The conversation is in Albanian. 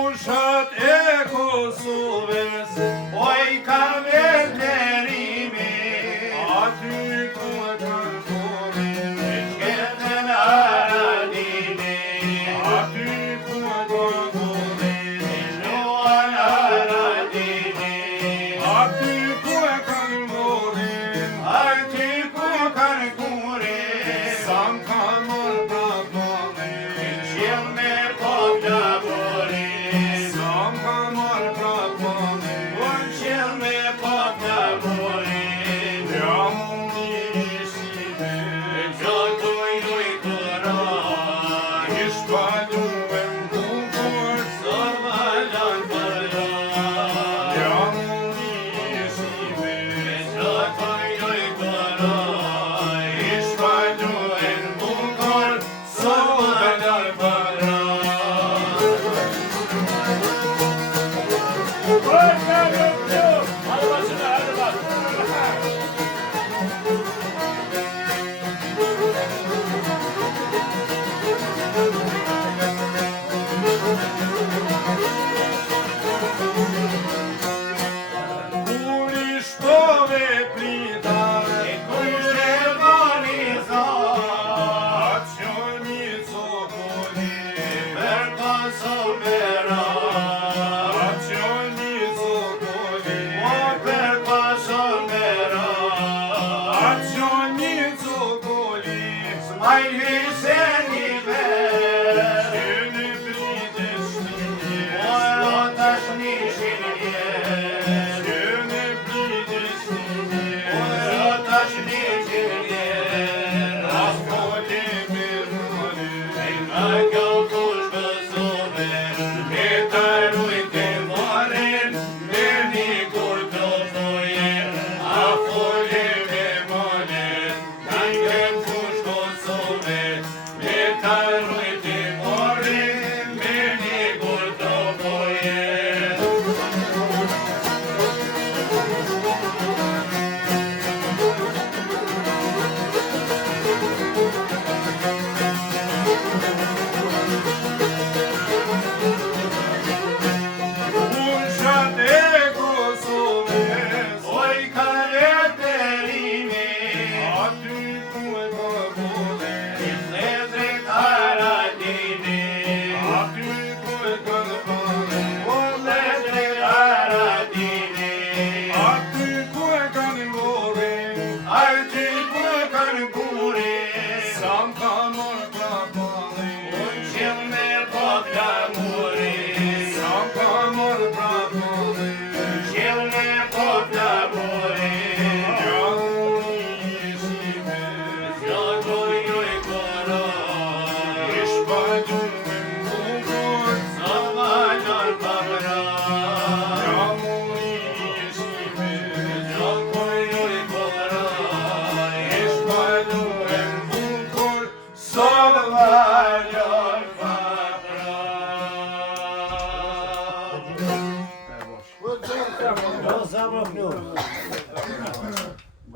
Ushat e Kosovës, oj ka vetërimi, aty ku kanë korin, e shketën Aradini, aty ku kanë korin, e shluan Aradini, aty ku kanë korin, aty ku kanë korin, sam ka mor prapone, e qjem me popja borin, sam ka mor prapone, e qjem me popja borin, jam unë shqipe, e gjotuj lujtëra, ishpaluem bukur, sot malan përra, jam unë shqipe, e gjotuj lujtëra, ishpaluem bukur, sot malan përra. Hadi başına, hadi bak. Kur i shtove plita, e kur ishte valiza, atë që një cokoli, per pasomera, atë që një cokoli, per pasomera, atë që një cokoli, s'maj hisen i ver, që në brite shnije, o tash nishin vjer, që në brite shnije, o tash nishin vjer, as kole me rune, e nga kjo kush Kosovën, me të rujtë e morin, me një kur të dojen, a fole me morin, nga kjo kush Kosovën, me të rujtë e morin, me një kur të dojen. Ushat e Kosovës, oj ka vetërimi, aty ku e ka bollin, i vlezrit Aradini, aty ku e ka bollin, o vlezrit Aradini, aty ku e ka bollin, aty ku e ka burin, sam ka mor prapone, unë qem me popja murin, sam ka mor prapone, qem me popja murin, jam unë shqipe, gjotuj lujtëra, ishpaluem bukur, sot malan përra, jam unë shqipe, gjotuj lujtëra, ishpaluem bukur, sot malan përra. Bravo, Sabra Knur.